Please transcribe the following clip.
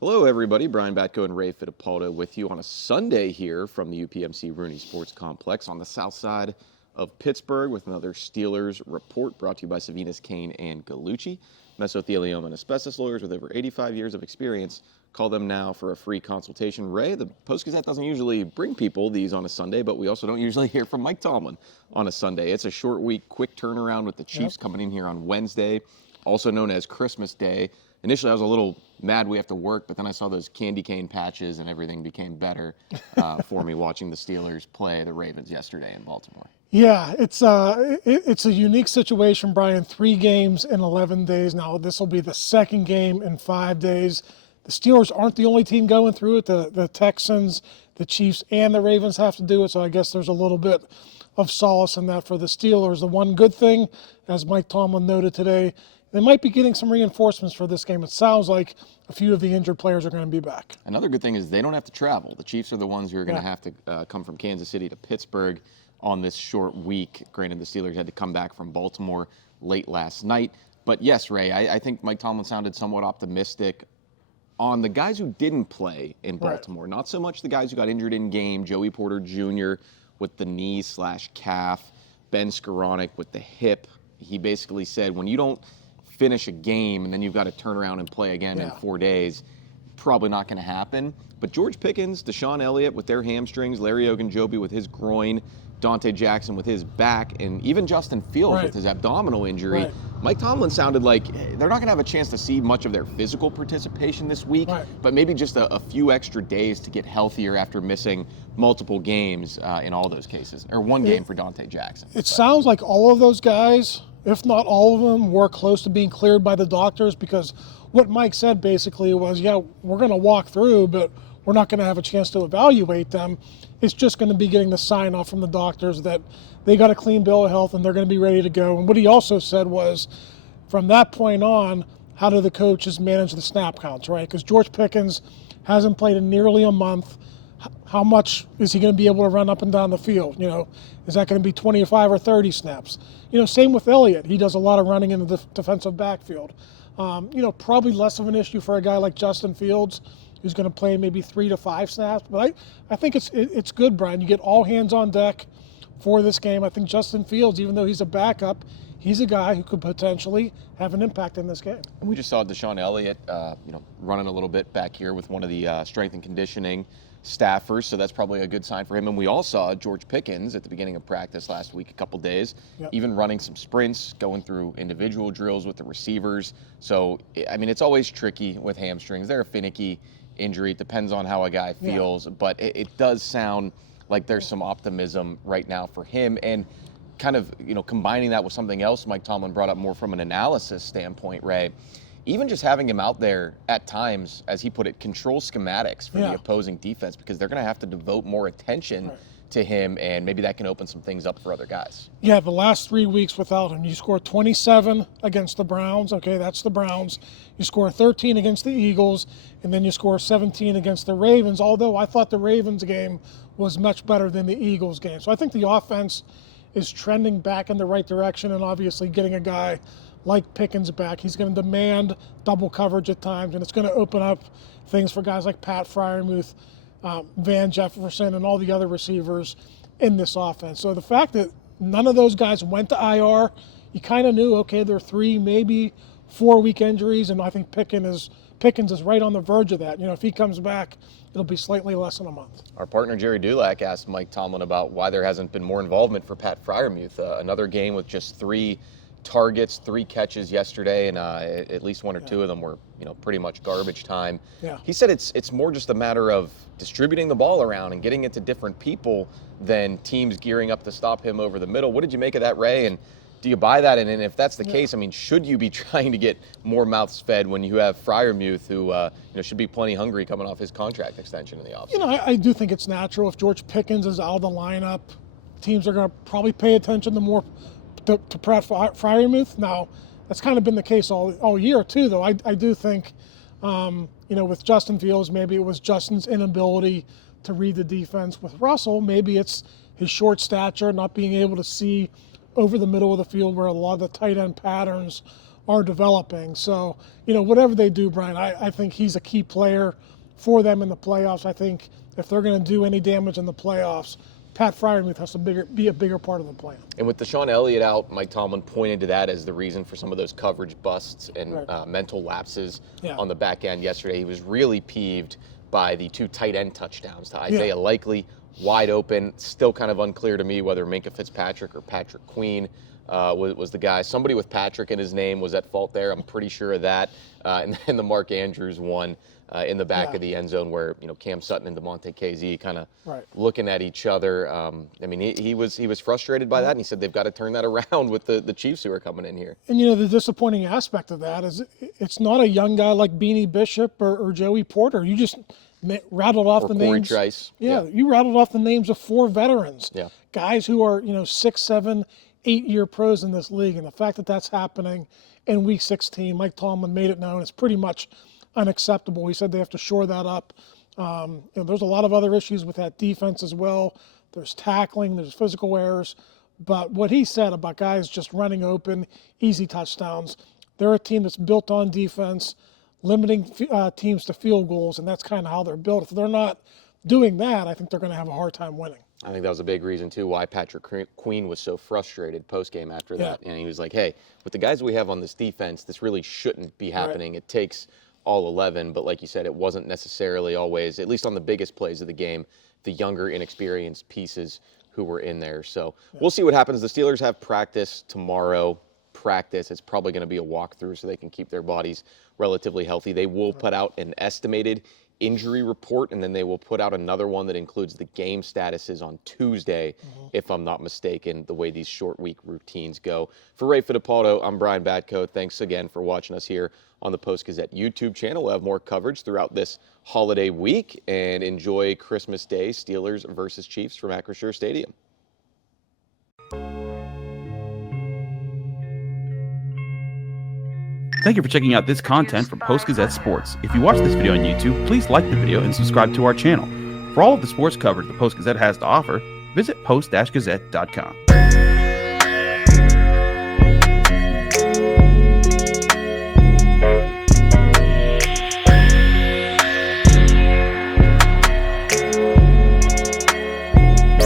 Hello, everybody. Brian Batko and Ray Fittipaldo with you on a Sunday here from the UPMC Rooney Sports Complex on the south side of Pittsburgh with another Steelers report brought to you by Savinas, Kane, and Gallucci. Mesothelioma and asbestos lawyers with over 85 years of experience. Call them now for a free consultation. Ray, the Post-Gazette doesn't usually bring people these on a Sunday, but we also don't usually hear from Mike Tomlin on a Sunday. It's a short week, quick turnaround with the Chiefs coming in here on Wednesday, also known as Christmas Day. Initially, I was a little mad we have to work, but then I saw those candy cane patches and everything became better for me watching the Steelers play the Ravens yesterday in Baltimore. Yeah, it's a unique situation, Brian. 3 games in 11 days. Now, this will be the second game in 5 days. The Steelers aren't the only team going through it. The Texans, the Chiefs, and the Ravens have to do it, so I guess there's a little bit of solace in that for the Steelers. The one good thing, as Mike Tomlin noted today, they might be getting some reinforcements for this game. It sounds like a few of the injured players are going to be back. Another good thing is they don't have to travel. The Chiefs are the ones who are going to have to come from Kansas City to Pittsburgh on this short week. Granted, the Steelers had to come back from Baltimore late last night. But yes, Ray, I think Mike Tomlin sounded somewhat optimistic on the guys who didn't play in Baltimore. Right. Not so much the guys who got injured in game. Joey Porter Jr. with the knee/calf. Ben Skowronek with the hip. He basically said when you don't finish a game and then you've got to turn around and play again in 4 days, probably not going to happen. But George Pickens, DeShon Elliott with their hamstrings, Larry Ogunjobi with his groin, Donte Jackson with his back, and even Justin Fields with his abdominal injury. Mike Tomlin sounded like they're not going to have a chance to see much of their physical participation this week, but maybe just a few extra days to get healthier after missing multiple games in all those cases, or one game for Donte Jackson. It sounds like all of those guys, if not all of them, were close to being cleared by the doctors, because what Mike said basically was, yeah, we're going to walk through, but we're not going to have a chance to evaluate them. It's just going to be getting the sign off from the doctors that they got a clean bill of health and they're going to be ready to go. And what he also said was, from that point on, how do the coaches manage the snap counts, right? Because George Pickens hasn't played in nearly a month. How much is he going to be able to run up and down the field? You know, is that going to be 25 or 30 snaps? You know, same with Elliott. He does a lot of running in the defensive backfield. You know, probably less of an issue for a guy like Justin Fields, who's going to play maybe 3 to 5 snaps. But I think it's good, Brian. You get all hands on deck for this game. I think Justin Fields, even though he's a backup, he's a guy who could potentially have an impact in this game. And we just saw DeShon Elliott, running a little bit back here with one of the strength and conditioning staffers, so that's probably a good sign for him. And we all saw George Pickens at the beginning of practice last week, a couple days, even running some sprints, going through individual drills with the receivers. So, I mean, it's always tricky with hamstrings. They're a finicky injury. It depends on how a guy feels, but it does sound like there's some optimism right now for him. And kind of, combining that with something else Mike Tomlin brought up more from an analysis standpoint, Ray, even just having him out there at times, as he put it, control schematics for the opposing defense, because they're going to have to devote more attention to him, and maybe that can open some things up for other guys. Yeah, the last 3 weeks without him, you score 27 against the Browns. Okay, that's the Browns. You score 13 against the Eagles, and then you score 17 against the Ravens, although I thought the Ravens game was much better than the Eagles game. So I think the offense is trending back in the right direction, and obviously getting a guy like Pickens back, he's going to demand double coverage at times, and it's going to open up things for guys like Pat Freiermuth, Van Jefferson, and all the other receivers in this offense. So the fact that none of those guys went to IR, you kind of knew, okay, there are 3, maybe 4-week injuries, and I think Pickens is right on the verge of that. If he comes back, it'll be slightly less than a month. Our partner Jerry Dulac asked Mike Tomlin about why there hasn't been more involvement for Pat Freiermuth. Another game with just 3 targets, 3 catches yesterday, and at least 1 or 2 of them were, pretty much garbage time. He said it's more just a matter of distributing the ball around and getting it to different people than teams gearing up to stop him over the middle. What did you make of that, Ray? And do you buy that? And if that's the case, I mean, should you be trying to get more mouths fed when you have Freiermuth, who should be plenty hungry coming off his contract extension in the offseason? I do think it's natural. If George Pickens is out of the lineup, teams are going to probably pay attention to Pat Freiermuth. Now, that's kind of been the case all year too, though. I do think, with Justin Fields, maybe it was Justin's inability to read the defense. With Russell, maybe it's his short stature, not being able to see over the middle of the field where a lot of the tight end patterns are developing. So, whatever they do, Brian, I think he's a key player for them in the playoffs. I think if they're going to do any damage in the playoffs, Pat Freiermuth has to be a bigger part of the plan. And with DeShon Elliott out, Mike Tomlin pointed to that as the reason for some of those coverage busts and mental lapses on the back end yesterday. He was really peeved by the 2 tight end touchdowns to Isaiah Likely, wide open. Still kind of unclear to me whether Minkah Fitzpatrick or Patrick Queen was the guy. Somebody with Patrick in his name was at fault there. I'm pretty sure of that. And then the Mark Andrews one in the back of the end zone where, Cam Sutton and DeMonte KZ kind of looking at each other. He was frustrated by that, and he said they've got to turn that around with the Chiefs who are coming in here. And, the disappointing aspect of that is it's not a young guy like Beanie Bishop or Joey Porter. You just rattled off the names. Trice. You rattled off the names of 4 veterans. Guys who are, 6, 7, 8-year pros in this league. And the fact that that's happening in Week 16, Mike Tomlin made it known, it's pretty much unacceptable. He said they have to shore that up. There's a lot of other issues with that defense as well. There's tackling, there's physical errors. But what he said about guys just running open, easy touchdowns, they're a team that's built on defense, limiting teams to field goals, and that's kind of how they're built. If they're not doing that, I think they're going to have a hard time winning. I think that was a big reason, too, why Patrick Queen was so frustrated post-game after that. And he was like, hey, with the guys we have on this defense, this really shouldn't be happening. It takes all 11, but like you said, it wasn't necessarily always, at least on the biggest plays of the game, the younger, inexperienced pieces who were in there. So we'll see what happens. The Steelers have practice tomorrow. It's probably going to be a walkthrough so they can keep their bodies relatively healthy. They will put out an estimated injury report, and then they will put out another one that includes the game statuses on Tuesday, if I'm not mistaken, the way these short week routines go. For Ray Fittipaldo, I'm Brian Batko. Thanks again for watching us here on the Post-Gazette YouTube channel. We'll have more coverage throughout this holiday week, and enjoy Christmas Day, Steelers versus Chiefs from Acrisure Stadium. Thank you for checking out this content from Post-Gazette Sports. If you watch this video on YouTube, please like the video and subscribe to our channel. For all of the sports coverage the Post-Gazette has to offer, visit post-gazette.com.